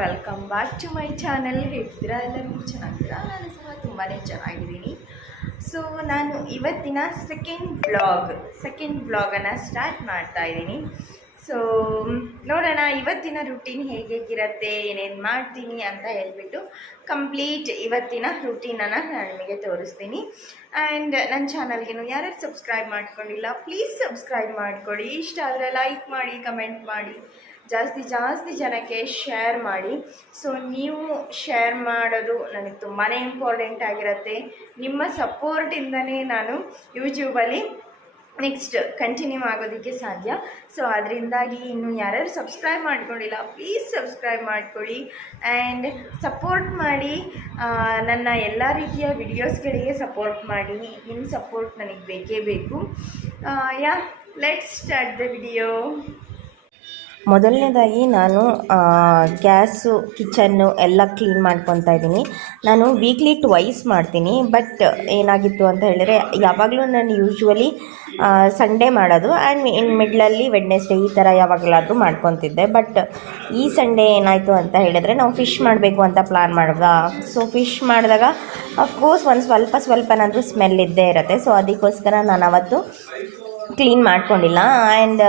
Welcome back to my channel ಹೇಳ್ತೀರಾ ಎಲ್ಲರಿಗೂ ಚೆನ್ನಾಗಿದ್ದೀರಾ? ನಾನು ಸಹ ತುಂಬಾ ಚೆನ್ನಾಗಿದ್ದೀನಿ. ಸೊ ನಾನು ಇವತ್ತಿನ ಸೆಕೆಂಡ್ ಬ್ಲಾಗ್ ಸೆಕೆಂಡ್ ಬ್ಲಾಗನ್ನು ಸ್ಟಾರ್ಟ್ ಮಾಡ್ತಾ ಇದ್ದೀನಿ. ಸೊ ನೋಡೋಣ, ಇವತ್ತಿನ ರುಟೀನ್ ಹೇಗೇಗಿರತ್ತೆ ಏನೇನು ಮಾಡ್ತೀನಿ ಅಂತ ಹೇಳ್ಬಿಟ್ಟು ಕಂಪ್ಲೀಟ್ ಇವತ್ತಿನ ರುಟೀನನ್ನು ನಾನು ನಿಮಗೆ ತೋರಿಸ್ತೀನಿ. ಆ್ಯಂಡ್ ನನ್ನ ಚಾನಲ್ಗೇನು ಯಾರ್ಯಾರು ಸಬ್ಸ್ಕ್ರೈಬ್ ಮಾಡ್ಕೊಂಡಿಲ್ಲ ಪ್ಲೀಸ್ ಸಬ್ಸ್ಕ್ರೈಬ್ ಮಾಡ್ಕೊಳ್ಳಿ ಇಷ್ಟ ಆದರೆ ಲೈಕ್ ಮಾಡಿ ಕಮೆಂಟ್ ಮಾಡಿ. ಜಾಸ್ತಿ ಜಾಸ್ತಿ ಜನಕ್ಕೆ ಶೇರ್ ಮಾಡಿ. ಸೊ ನೀವು ಶೇರ್ ಮಾಡೋದು ನನಗೆ ತುಂಬಾ ಇಂಪಾರ್ಟೆಂಟ್ ಆಗಿರುತ್ತೆ. ನಿಮ್ಮ ಸಪೋರ್ಟಿಂದನೇ ನಾನು ಯೂಟ್ಯೂಬಲ್ಲಿ ನೆಕ್ಸ್ಟ್ ಕಂಟಿನ್ಯೂ ಆಗೋದಕ್ಕೆ ಸಾಧ್ಯ. ಸೊ ಅದರಿಂದಾಗಿ ಇನ್ನು ಯಾರ್ಯಾರು ಸಬ್ಸ್ಕ್ರೈಬ್ ಮಾಡ್ಕೊಂಡಿಲ್ಲ ಪ್ಲೀಸ್ ಸಬ್ಸ್ಕ್ರೈಬ್ ಮಾಡ್ಕೊಳ್ಳಿ. ಆ್ಯಂಡ್ ಸಪೋರ್ಟ್ ಮಾಡಿ ನನ್ನ ಎಲ್ಲ ರೀತಿಯ ವಿಡಿಯೋಸ್ಗಳಿಗೆ ಸಪೋರ್ಟ್ ಮಾಡಿ. ನಿಮ್ಮ ಸಪೋರ್ಟ್ ನನಗೆ ಬೇಕೇ ಬೇಕು. Yeah let's start the video ಮೊದಲನೇದಾಗಿ ನಾನು ಗ್ಯಾಸು, ಕಿಚನ್ನು ಎಲ್ಲ ಕ್ಲೀನ್ ಮಾಡ್ಕೊತಾ ಇದ್ದೀನಿ. ನಾನು ವೀಕ್ಲಿ ಟ್ವೈಸ್ ಮಾಡ್ತೀನಿ, ಬಟ್ ಏನಾಗಿತ್ತು ಅಂತ ಹೇಳಿದ್ರೆ, ಯಾವಾಗಲೂ ನಾನು ಯೂಶ್ವಲಿ ಸಂಡೇ ಮಾಡೋದು, ಆ್ಯಂಡ್ ಇನ್ ಮಿಡ್ಲಲ್ಲಿ ವೆಡ್ನೆಸ್ಡೇ ಈ ಥರ ಯಾವಾಗಲಾದರೂ ಮಾಡ್ಕೊತಿದ್ದೆ. ಬಟ್ ಈ ಸಂಡೇ ಏನಾಯಿತು ಅಂತ ಹೇಳಿದರೆ, ನಾವು ಫಿಶ್ ಮಾಡಬೇಕು ಅಂತ ಪ್ಲ್ಯಾನ್ ಮಾಡಿದ್ವಾ. ಸೊ, ಫಿಶ್ ಮಾಡಿದಾಗ ಅಫ್ಕೋರ್ಸ್ ಒಂದು ಸ್ವಲ್ಪ ಸ್ವಲ್ಪನಾದರೂ ಸ್ಮೆಲ್ ಇದ್ದೇ ಇರುತ್ತೆ. ಸೊ, ಅದಕ್ಕೋಸ್ಕರ ನಾನು ಅವತ್ತು ಕ್ಲೀನ್ ಮಾಡ್ಕೊಂಡಿಲ್ಲ. ಆ್ಯಂಡ್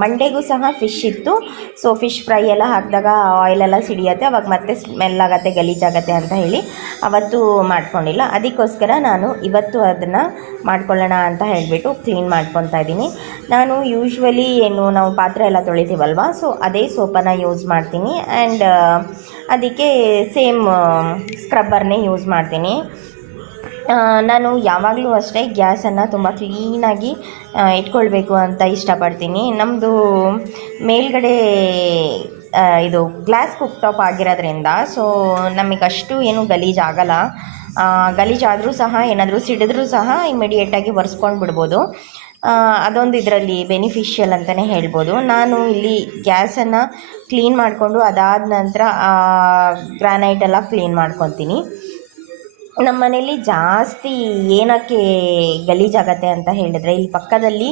ಮಂಡೇಗೂ ಸಹ ಫಿಶ್ ಇತ್ತು. ಸೊ ಫಿಶ್ ಫ್ರೈ ಎಲ್ಲ ಹಾಕಿದಾಗ ಆಯಿಲೆಲ್ಲ ಸಿಡಿಯತ್ತೆ. ಅವಾಗ ಮತ್ತೆ ಸ್ಮೆಲ್ ಆಗುತ್ತೆ ಗಲೀಜಾಗತ್ತೆ ಅಂತ ಹೇಳಿ ಅವತ್ತು ಮಾಡ್ಕೊಂಡಿಲ್ಲ. ಅದಕ್ಕೋಸ್ಕರ ನಾನು ಇವತ್ತು ಅದನ್ನು ಮಾಡ್ಕೊಳ್ಳೋಣ ಅಂತ ಹೇಳಿಬಿಟ್ಟು ಕ್ಲೀನ್ ಮಾಡ್ಕೊತಾ ಇದ್ದೀನಿ. ನಾನು ಯೂಶ್ವಲಿ ಏನು, ನಾವು ಪಾತ್ರೆ ಎಲ್ಲ ತೊಳಿತೀವಲ್ವ? ಸೊ ಅದೇ ಸೋಪನ್ನು ಯೂಸ್ ಮಾಡ್ತೀನಿ. ಆ್ಯಂಡ್ ಅದಕ್ಕೆ ಸೇಮ್ ಸ್ಕ್ರಬ್ಬರ್ನೇ ಯೂಸ್ ಮಾಡ್ತೀನಿ. ನಾನು ಯಾವಾಗಲೂ ಅಷ್ಟೇ ಗ್ಯಾಸನ್ನು ತುಂಬ ಕ್ಲೀನಾಗಿ ಇಟ್ಕೊಳ್ಬೇಕು ಅಂತ ಇಷ್ಟಪಡ್ತೀನಿ. ನಮ್ಮದು ಮೇಲ್ಗಡೆ ಇದು ಗ್ಲಾಸ್ ಕುಕ್ ಟಾಪ್ ಆಗಿರೋದ್ರಿಂದ, ಸೊ ನಮಗಷ್ಟು ಏನು ಗಲೀಜಾಗಲ್ಲ. ಗಲೀಜಾದರೂ ಸಹ, ಏನಾದರೂ ಸಿಡಿದ್ರೂ ಸಹ ಇಮಿಡಿಯೇಟಾಗಿ ಒರೆಸ್ಕೊಂಡು ಬಿಡ್ಬೋದು ಅದೊಂದು ಇದರಲ್ಲಿ ಬೆನಿಫಿಷಿಯಲ್ ಅಂತಲೇ ಹೇಳ್ಬೋದು. ನಾನು ಇಲ್ಲಿ ಗ್ಯಾಸನ್ನು ಕ್ಲೀನ್ ಮಾಡಿಕೊಂಡು ಅದಾದ ನಂತರ ಗ್ರಾನೈಟ್ ಎಲ್ಲ ಕ್ಲೀನ್ ಮಾಡ್ಕೊತೀನಿ. ನಮ್ಮ ಮನೇಲಿ ಜಾಸ್ತಿ ಏನಕ್ಕೆ ಗಲೀಜಾಗತ್ತೆ ಅಂತ ಹೇಳಿದ್ರೆ, ಇಲ್ಲಿ ಪಕ್ಕದಲ್ಲಿ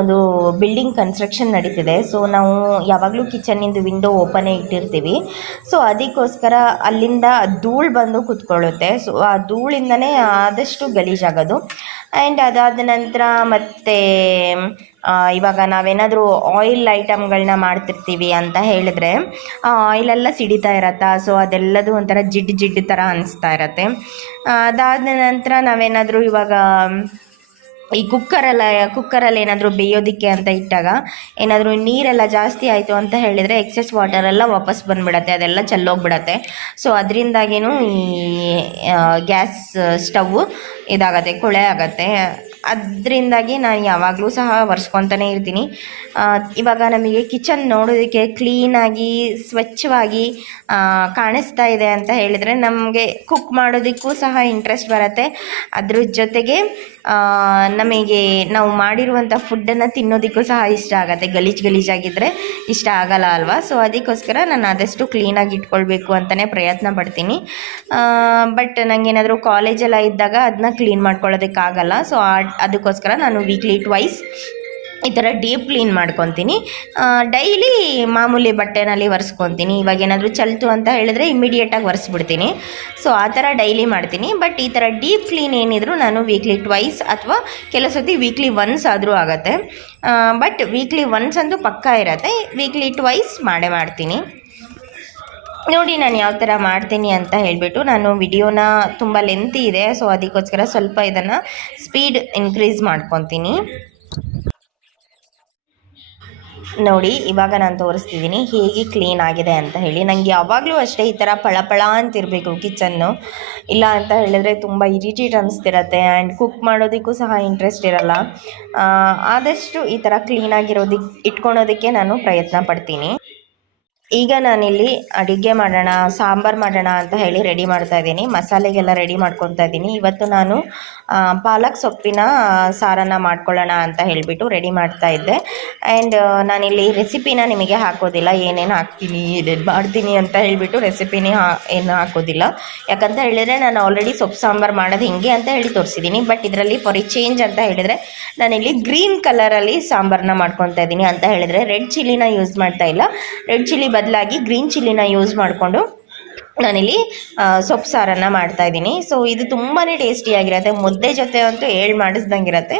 ಒಂದು ಬಿಲ್ಡಿಂಗ್ ಕನ್ಸ್ಟ್ರಕ್ಷನ್ ನಡೀತಿದೆ. ಸೊ ನಾವು ಯಾವಾಗಲೂ ಕಿಚನ್ನಿಂದು ವಿಂಡೋ ಓಪನೇ ಇಟ್ಟಿರ್ತೀವಿ. ಸೊ ಅದಕ್ಕೋಸ್ಕರ ಅಲ್ಲಿಂದ ಧೂಳು ಬಂದು ಕೂತ್ಕೊಳ್ಳುತ್ತೆ. ಸೊ ಆ ಧೂಳಿಂದನೇ ಆದಷ್ಟು ಗಲೀಜಾಗೋದು ಆ್ಯಂಡ್ ಅದಾದ ನಂತರ ಮತ್ತು ಇವಾಗ ನಾವೇನಾದರೂ ಆಯಿಲ್ ಐಟಮ್ಗಳನ್ನ ಮಾಡ್ತಿರ್ತೀವಿ ಅಂತ ಹೇಳಿದ್ರೆ, ಆ ಆಯಿಲೆಲ್ಲ ಸಿಡಿತಾ ಇರತ್ತಾ? ಸೊ ಅದೆಲ್ಲದು ಒಂಥರ ಜಿಡ್ ಜಿಡ್ ಥರ ಅನಿಸ್ತಾ ಇರತ್ತೆ. ಅದಾದ ನಂತರ ನಾವೇನಾದರೂ ಇವಾಗ, ಈ ಕುಕ್ಕರೆಲ್ಲ ಕುಕ್ಕರಲ್ಲಿ ಏನಾದರೂ ಬೇಯೋದಕ್ಕೆ ಅಂತ ಇಟ್ಟಾಗ, ಏನಾದರೂ ನೀರೆಲ್ಲ ಜಾಸ್ತಿ ಆಯಿತು ಅಂತ ಹೇಳಿದರೆ ಎಕ್ಸೆಸ್ ವಾಟರೆಲ್ಲ ವಾಪಸ್ ಬಂದುಬಿಡತ್ತೆ, ಅದೆಲ್ಲ ಚೆಲ್ಲೋಗ್ಬಿಡತ್ತೆ. ಸೊ ಅದರಿಂದಾಗೇನು ಈ ಗ್ಯಾಸ್ ಸ್ಟವ್ ಇದಾಗತ್ತೆ, ಕೊಳೆ ಆಗತ್ತೆ. ಅದರಿಂದಾಗಿ ನಾನು ಯಾವಾಗಲೂ ಸಹ ಒರೆಸ್ಕೊತಾನೆ ಇರ್ತೀನಿ. ಇವಾಗ ನಮಗೆ ಕಿಚನ್ ನೋಡೋದಕ್ಕೆ ಕ್ಲೀನಾಗಿ, ಸ್ವಚ್ಛವಾಗಿ ಕಾಣಿಸ್ತಾ ಇದೆ ಅಂತ ಹೇಳಿದರೆ ನಮಗೆ ಕುಕ್ ಮಾಡೋದಕ್ಕೂ ಸಹ ಇಂಟ್ರೆಸ್ಟ್ ಬರುತ್ತೆ. ಅದ್ರ ಜೊತೆಗೆ ನಮಗೆ ನಾವು ಮಾಡಿರುವಂಥ ಫುಡ್ಡನ್ನು ತಿನ್ನೋದಕ್ಕೂ ಸಹ ಇಷ್ಟ ಆಗುತ್ತೆ. ಗಲೀಜು ಗಲೀಜಾಗಿದ್ದರೆ ಇಷ್ಟ ಆಗಲ್ಲ ಅಲ್ವಾ? ಸೊ ಅದಕ್ಕೋಸ್ಕರ ನಾನು ಆದಷ್ಟು ಕ್ಲೀನಾಗಿ ಇಟ್ಕೊಳ್ಬೇಕು ಅಂತಲೇ ಪ್ರಯತ್ನ ಪಡ್ತೀನಿ. ಬಟ್ ನನಗೇನಾದರೂ ಕಾಲೇಜೆಲ್ಲ ಇದ್ದಾಗ ಅದನ್ನ ಕ್ಲೀನ್ ಮಾಡ್ಕೊಳ್ಳೋದಕ್ಕಾಗಲ್ಲ. ಸೊ ಅದಕ್ಕೋಸ್ಕರ ನಾನು ವೀಕ್ಲಿ ಟ್ವೈಸ್ ಈ ಥರ ಡೀಪ್ ಕ್ಲೀನ್ ಮಾಡ್ಕೊತೀನಿ. ಡೈಲಿ ಮಾಮೂಲಿ ಬಟ್ಟೆನಲ್ಲಿ ಒರೆಸ್ಕೊತೀನಿ. ಇವಾಗ ಏನಾದರೂ ಚಲ್ತು ಅಂತ ಹೇಳಿದ್ರೆ ಇಮ್ಮಿಡಿಯೇಟಾಗಿ ಒರೆಸ್ಬಿಡ್ತೀನಿ. ಸೊ ಆ ಥರ ಡೈಲಿ ಮಾಡ್ತೀನಿ. ಬಟ್ ಈ ಥರ ಡೀಪ್ ಕ್ಲೀನ್ ಏನಿದ್ರು ನಾನು ವೀಕ್ಲಿ ಟ್ವೈಸ್ ಅಥವಾ ಕೆಲವು ಸತಿ ವೀಕ್ಲಿ ಒನ್ಸ್ ಆದರೂ ಆಗುತ್ತೆ. ಬಟ್ ವೀಕ್ಲಿ ಒನ್ಸ್ ಅಂತೂ ಪಕ್ಕಾ ಇರತ್ತೆ. ವೀಕ್ಲಿ ಟ್ವೈಸ್ ಮಾಡೇ ಮಾಡ್ತೀನಿ. ನೋಡಿ ನಾನು ಯಾವ ಥರ ಮಾಡ್ತೀನಿ ಅಂತ ಹೇಳಿಬಿಟ್ಟು ನಾನು ವಿಡಿಯೋನ ತುಂಬ ಲೆಂತಿ ಇದೆ. ಸೊ ಅದಕ್ಕೋಸ್ಕರ ಸ್ವಲ್ಪ ಇದನ್ನು ಸ್ಪೀಡ್ ಇನ್ಕ್ರೀಸ್ ಮಾಡ್ಕೊತೀನಿ. ನೋಡಿ, ಇವಾಗ ನಾನು ತೋರಿಸ್ತಿದ್ದೀನಿ ಹೇಗೆ ಕ್ಲೀನ್ ಆಗಿದೆ ಅಂತ ಹೇಳಿ. ನನಗೆ ಯಾವಾಗಲೂ ಅಷ್ಟೇ ಈ ಥರ ಪಳಪಳ ಅಂತಿರಬೇಕು ಕಿಚನ್ನು ಇಲ್ಲ ಅಂತ ಹೇಳಿದ್ರೆ ತುಂಬ ಇರಿಟೇಟ್ ಅನಿಸ್ತಿರತ್ತೆ ಆ್ಯಂಡ್ ಕುಕ್ ಮಾಡೋದಕ್ಕೂ ಸಹ ಇಂಟ್ರೆಸ್ಟ್ ಇರಲ್ಲ. ಆದಷ್ಟು ಈ ಥರ ಕ್ಲೀನಾಗಿರೋದಕ್ಕೆ ಇಟ್ಕೊಳೋದಕ್ಕೆ ನಾನು ಪ್ರಯತ್ನ ಪಡ್ತೀನಿ. ಈಗ ನಾನಿಲ್ಲಿ ಅಡುಗೆ ಮಾಡೋಣ, ಸಾಂಬಾರು ಮಾಡೋಣ ಅಂತ ಹೇಳಿ ರೆಡಿ ಮಾಡ್ತಾ ಇದ್ದೀನಿ. ಮಸಾಲೆಗೆಲ್ಲ ರೆಡಿ ಮಾಡ್ಕೊತಾ ಇದ್ದೀನಿ. ಇವತ್ತು ನಾನು ಪಾಲಕ್ ಸೊಪ್ಪಿನ ಸಾರನ್ನು ಮಾಡ್ಕೊಳ್ಳೋಣ ಅಂತ ಹೇಳಿಬಿಟ್ಟು ರೆಡಿ ಮಾಡ್ತಾ ಇದ್ದೆ. ಆ್ಯಂಡ್ ನಾನಿಲ್ಲಿ ರೆಸಿಪಿನ ನಿಮಗೆ ಹಾಕೋದಿಲ್ಲ. ಏನೇನು ಹಾಕ್ತೀನಿ, ಏನೇನು ಮಾಡ್ತೀನಿ ಅಂತ ಹೇಳಿಬಿಟ್ಟು ರೆಸಿಪಿನೇ ಹಾ, ಏನು ಹಾಕೋದಿಲ್ಲ. ಯಾಕಂತ ಹೇಳಿದರೆ ನಾನು ಆಲ್ರೆಡಿ ಸೊಪ್ಪು, ಸಾಂಬಾರು ಮಾಡೋದು ಹಿಂಗೆ ಅಂತ ಹೇಳಿ ತೋರಿಸಿದ್ದೀನಿ. ಬಟ್ ಇದರಲ್ಲಿ ಫಾರ್ ಚೇಂಜ್ ಅಂತ ಹೇಳಿದರೆ ನಾನಿಲ್ಲಿ ಗ್ರೀನ್ ಕಲರಲ್ಲಿ ಸಾಂಬಾರನ್ನ ಮಾಡ್ಕೊತಾ ಇದ್ದೀನಿ ಅಂತ ಹೇಳಿದರೆ ರೆಡ್ ಚಿಲ್ಲಿನ ಯೂಸ್ ಮಾಡ್ತಾ ಇಲ್ಲ. ರೆಡ್ ಚಿಲ್ಲಿ ಬದಲಾಗಿ ಗ್ರೀನ್ ಚಿಲ್ಲಿನ ಯೂಸ್ ಮಾಡಿಕೊಂಡು ನಾನಿಲ್ಲಿ ಸೊಪ್ಪು ಸಾರನ್ನು ಮಾಡ್ತಾಯಿದ್ದೀನಿ ಸೊ ಇದು ತುಂಬಾ ಟೇಸ್ಟಿಯಾಗಿರುತ್ತೆ ಮುದ್ದೆ ಜೊತೆ ಅಂತೂ ಹೇಳಿ ಮಾಡಿಸ್ದಂಗಿರತ್ತೆ.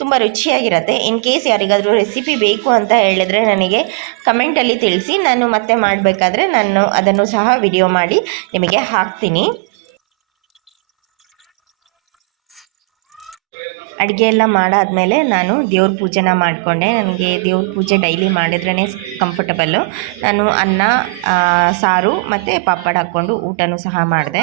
ತುಂಬ ರುಚಿಯಾಗಿರುತ್ತೆ. ಇನ್ ಕೇಸ್ ಯಾರಿಗಾದರೂ ರೆಸಿಪಿ ಬೇಕು ಅಂತ ಹೇಳಿದ್ರೆ ನನಗೆ ಕಮೆಂಟಲ್ಲಿ ತಿಳಿಸಿ. ನಾನು ಮತ್ತೆ ಮಾಡಬೇಕಾದ್ರೆ ನಾನು ಅದನ್ನು ಸಹ ವಿಡಿಯೋ ಮಾಡಿ ನಿಮಗೆ ಹಾಕ್ತೀನಿ. ಅಡುಗೆ ಎಲ್ಲ ಮಾಡಾದಮೇಲೆ ನಾನು ದೇವ್ರ ಪೂಜೆನ ಮಾಡಿಕೊಂಡೆ. ನನಗೆ ದೇವ್ರ ಪೂಜೆ ಡೈಲಿ ಮಾಡಿದ್ರೇ ಕಂಫರ್ಟಬಲ್ಲು ನಾನು ಅನ್ನ ಸಾರು ಮತ್ತು ಪಾಪಡ್ ಹಾಕ್ಕೊಂಡು ಊಟನೂ ಸಹ ಮಾಡಿದೆ.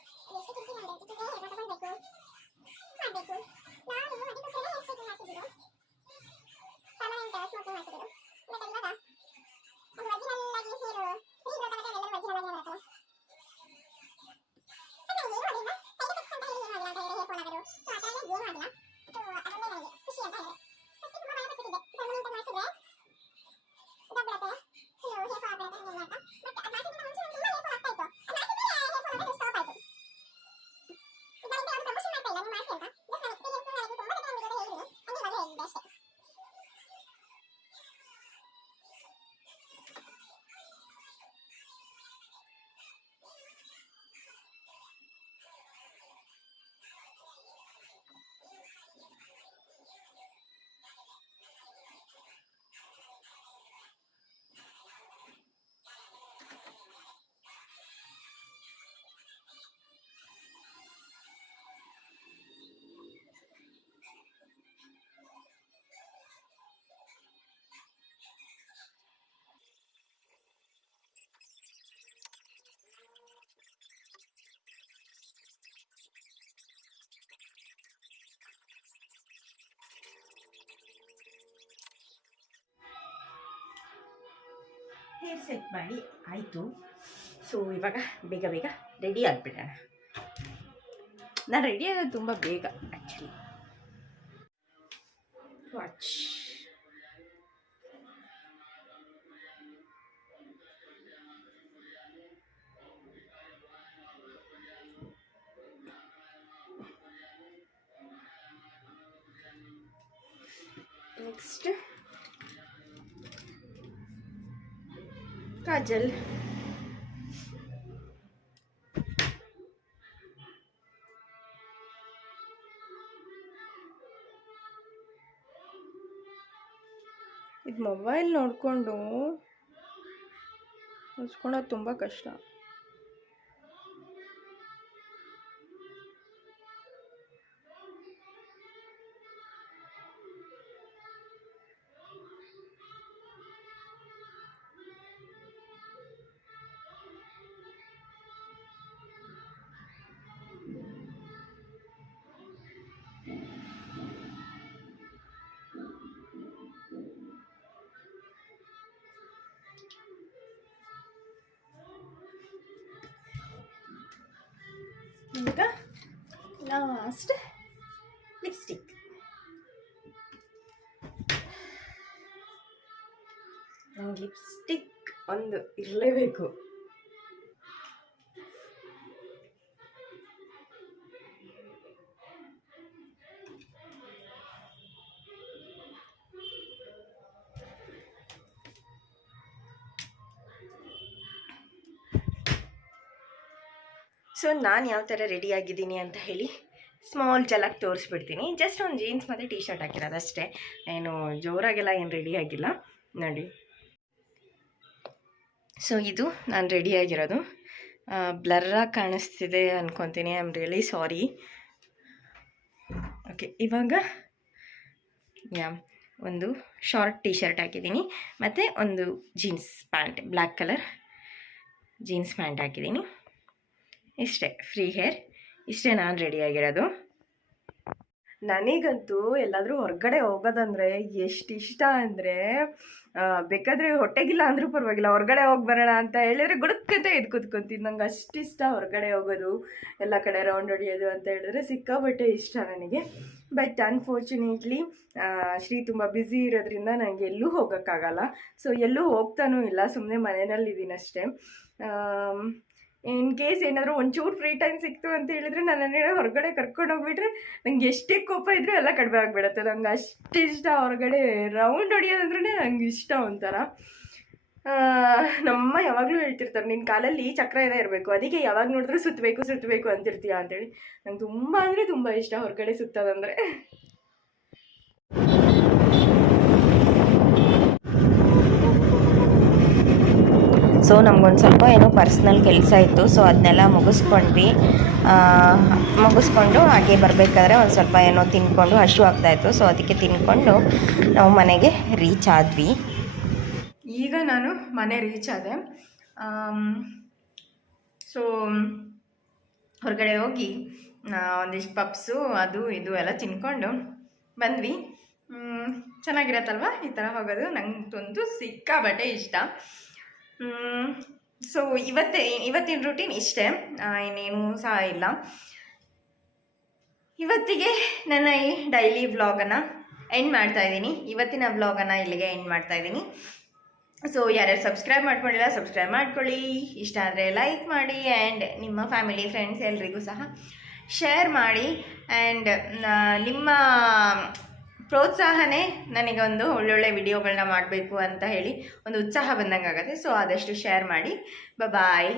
ಹೇರ್ ಸೆಟ್ ಮಾಡಿ ಆಯಿತು. ಸೊ ಇವಾಗ ಬೇಗ ಬೇಗ ರೆಡಿ ಆಗಿಬಿಡೋಣ. ನಾನು ರೆಡಿ ಆಗೋದು ತುಂಬ ಬೇಗ actually watch next ಕಾಜಲ್ ಇದು ಮೊಬೈಲ್ ನೋಡಿಕೊಂಡು ಮುಚ್ಕೊಳ್ಳೋದು ತುಂಬ ಕಷ್ಟ ಈಗ ಲಾಸ್ಟ್ ಲಿಪ್ಸ್ಟಿಕ್ ನಂಗೆ ಲಿಪ್ಸ್ಟಿಕ್ ಒಂದು ಇರಲೇಬೇಕು. ಸೊ ನಾನು ಯಾವ ಥರ ರೆಡಿ ಆಗಿದ್ದೀನಿ ಅಂತ ಹೇಳಿ ಸ್ಮಾಲ್ ಜಲಕ್ ತೋರಿಸ್ಬಿಡ್ತೀನಿ. ಜಸ್ಟ್ ಒಂದು ಜೀನ್ಸ್ ಮತ್ತು ಟೀ ಶರ್ಟ್ ಹಾಕಿರೋದು ಅಷ್ಟೇ ಏನು ಜೋರಾಗೆಲ್ಲ ಏನು ರೆಡಿ ಆಗಿಲ್ಲ. ನೋಡಿ. ಸೊ ಇದು ನಾನು ರೆಡಿ ಆಗಿರೋದು. ಬ್ಲರ್ರಾಗಿ ಕಾಣಿಸ್ತಿದೆ ಅಂದ್ಕೊತೀನಿ I am really sorry okay ಇವಾಗ ಯಾ, ಒಂದು ಶಾರ್ಟ್ ಟೀ ಶರ್ಟ್ ಹಾಕಿದ್ದೀನಿ. ಮತ್ತು ಒಂದು jeans pant black colour jeans pant ಹಾಕಿದ್ದೀನಿ. ಇಷ್ಟೇ ಫ್ರೀ ಹೇರ್ ಇಷ್ಟೇ ನಾನು ರೆಡಿಯಾಗಿರೋದು ನನಗಂತೂ ಎಲ್ಲಾದರೂ ಹೊರಗಡೆ ಹೋಗೋದಂದರೆ ಎಷ್ಟು ಇಷ್ಟ ಅಂದರೆ ಬೇಕಾದರೆ ಹೊಟ್ಟೆಗಿಲ್ಲ ಅಂದರೂ ಪರವಾಗಿಲ್ಲ, ಹೊರಗಡೆ ಹೋಗಿ ಬರೋಣ ಅಂತ ಹೇಳಿದ್ರೆ ಗುಡುಕತೆ ಇದು ಕೂತ್ಕೊಂತೀನಿ. ನಂಗೆ ಅಷ್ಟು ಇಷ್ಟ ಹೊರಗಡೆ ಹೋಗೋದು, ಎಲ್ಲ ಕಡೆ ರೌಂಡ್ ಹೊಡಿಯೋದು ಅಂತ ಹೇಳಿದ್ರೆ ಸಿಕ್ಕಾಬಟ್ಟೆ ಇಷ್ಟ ನನಗೆ. ಬಟ್ ಅನ್ಫಾರ್ಚುನೇಟ್ಲಿ ಶ್ರೀ ತುಂಬ ಬ್ಯುಸಿ ಇರೋದ್ರಿಂದ ನನಗೆ ಎಲ್ಲೂ ಹೋಗೋಕ್ಕಾಗಲ್ಲ. ಸೊ ಎಲ್ಲೂ ಹೋಗ್ತಾನೂ ಇಲ್ಲ ಸುಮ್ಮನೆ ಮನೆಯಲ್ಲಿದ್ದೀನಿ ಅಷ್ಟೇ. ಇನ್ ಕೇಸ್ ಏನಾದರೂ ಒಂಚೂರು ಫ್ರೀ ಟೈಮ್ ಸಿಕ್ತು ಅಂತ ಹೇಳಿದ್ರೆ ನನ್ನನ್ನೇ ಹೊರಗಡೆ ಕರ್ಕೊಂಡು ಹೋಗ್ಬಿಟ್ರೆ ನಂಗೆ ಎಷ್ಟೇ ಕೋಪ ಇದ್ರೂ ಎಲ್ಲ ಕಡಿಮೆ ಆಗಿಬಿಡುತ್ತೆ. ನಂಗೆ ಅಷ್ಟು ಇಷ್ಟ ಹೊರಗಡೆ ರೌಂಡ್ ಹೊಡಿಯೋದಂದ್ರೆ ನಂಗೆ ಇಷ್ಟ ಒಂಥರ. ನಮ್ಮ ಯಾವಾಗಲೂ ಹೇಳ್ತಿರ್ತಾರೆ ನಿನ್ನ ಕಾಲಲ್ಲಿ ಚಕ್ರ ಇದೆ ಇರಬೇಕು. ಅದಕ್ಕೆ ಯಾವಾಗ ನೋಡಿದ್ರೂ ಸುತ್ತಬೇಕು ಸುತ್ತಬೇಕು ಅಂತಿರ್ತೀಯ ಅಂತೇಳಿ. ನಂಗೆ ತುಂಬ ಅಂದರೆ ತುಂಬ ಇಷ್ಟ ಹೊರಗಡೆ ಸುತ್ತೋದಂದರೆ. ಸೊ ನಮ್ಗೊಂದು ಸ್ವಲ್ಪ ಏನೋ ಪರ್ಸ್ನಲ್ ಕೆಲಸ ಇತ್ತು, ಸೊ ಅದನ್ನೆಲ್ಲ ಮುಗಿಸ್ಕೊಂಡ್ವಿ. ಮುಗಿಸ್ಕೊಂಡು ಹಾಗೆ ಬರಬೇಕಾದ್ರೆ ಒಂದು ಸ್ವಲ್ಪ ಏನೋ ತಿನ್ಕೊಂಡು ಹಶು ಆಗ್ತಾಯಿತ್ತು ಸೊ ಅದಕ್ಕೆ ತಿನ್ಕೊಂಡು ನಾವು ಮನೆಗೆ ರೀಚ್ ಆದ್ವಿ. ಈಗ ನಾನು ಮನೆ ರೀಚ್ ಆದೆ. ಸೊ ಹೊರಗಡೆ ಹೋಗಿ ಒಂದಿಷ್ಟು ಪಪ್ಸು, ಅದು ಇದು ಎಲ್ಲ ತಿನ್ಕೊಂಡು ಬಂದ್ವಿ. ಚೆನ್ನಾಗಿರತ್ತಲ್ವ? ಈ ಥರ ಹೋಗೋದು ನಂಗೆ ನಂಗಂತೂ ಸಿಕ್ಕಾಬಟ್ಟೆ ಇಷ್ಟ. ಸೊ ಇವತ್ತೇ, ಇವತ್ತಿನ ರೂಟೀನ್ ಇಷ್ಟೇ. ಇನ್ನೇನು ಸಹ ಇಲ್ಲ. ಇವತ್ತಿಗೆ ನನ್ನ ಈ ಡೈಲಿ ವ್ಲಾಗನ್ನು ಎಂಡ್ ಮಾಡ್ತಾ ಇದ್ದೀನಿ. ಇವತ್ತಿನ ವ್ಲಾಗನ್ನು ಇಲ್ಲಿಗೆ ಎಂಡ್ ಮಾಡ್ತಾ ಇದ್ದೀನಿ. ಸೊ ಯಾರ್ಯಾರು ಸಬ್ಸ್ಕ್ರೈಬ್ ಮಾಡ್ಕೊಂಡಿಲ್ಲ ಸಬ್ಸ್ಕ್ರೈಬ್ ಮಾಡ್ಕೊಳ್ಳಿ. ಇಷ್ಟ ಆದರೆ ಲೈಕ್ ಮಾಡಿ ಆ್ಯಂಡ್ ನಿಮ್ಮ ಫ್ಯಾಮಿಲಿ ಫ್ರೆಂಡ್ಸ್ ಎಲ್ರಿಗೂ ಸಹ ಶೇರ್ ಮಾಡಿ. ಆ್ಯಂಡ್ ನಿಮ್ಮ ಪ್ರೋತ್ಸಾಹನೇ ನನಗೆ ಒಂದು ಒಳ್ಳೊಳ್ಳೆ ವಿಡಿಯೋಗಳನ್ನ ಮಾಡಬೇಕು ಅಂತ ಹೇಳಿ ಒಂದು ಉತ್ಸಾಹ ಬಂದಂಗೆ ಆಗುತ್ತೆ ಸೊ ಆದಷ್ಟು ಶೇರ್ ಮಾಡಿ. ಬಾಯ್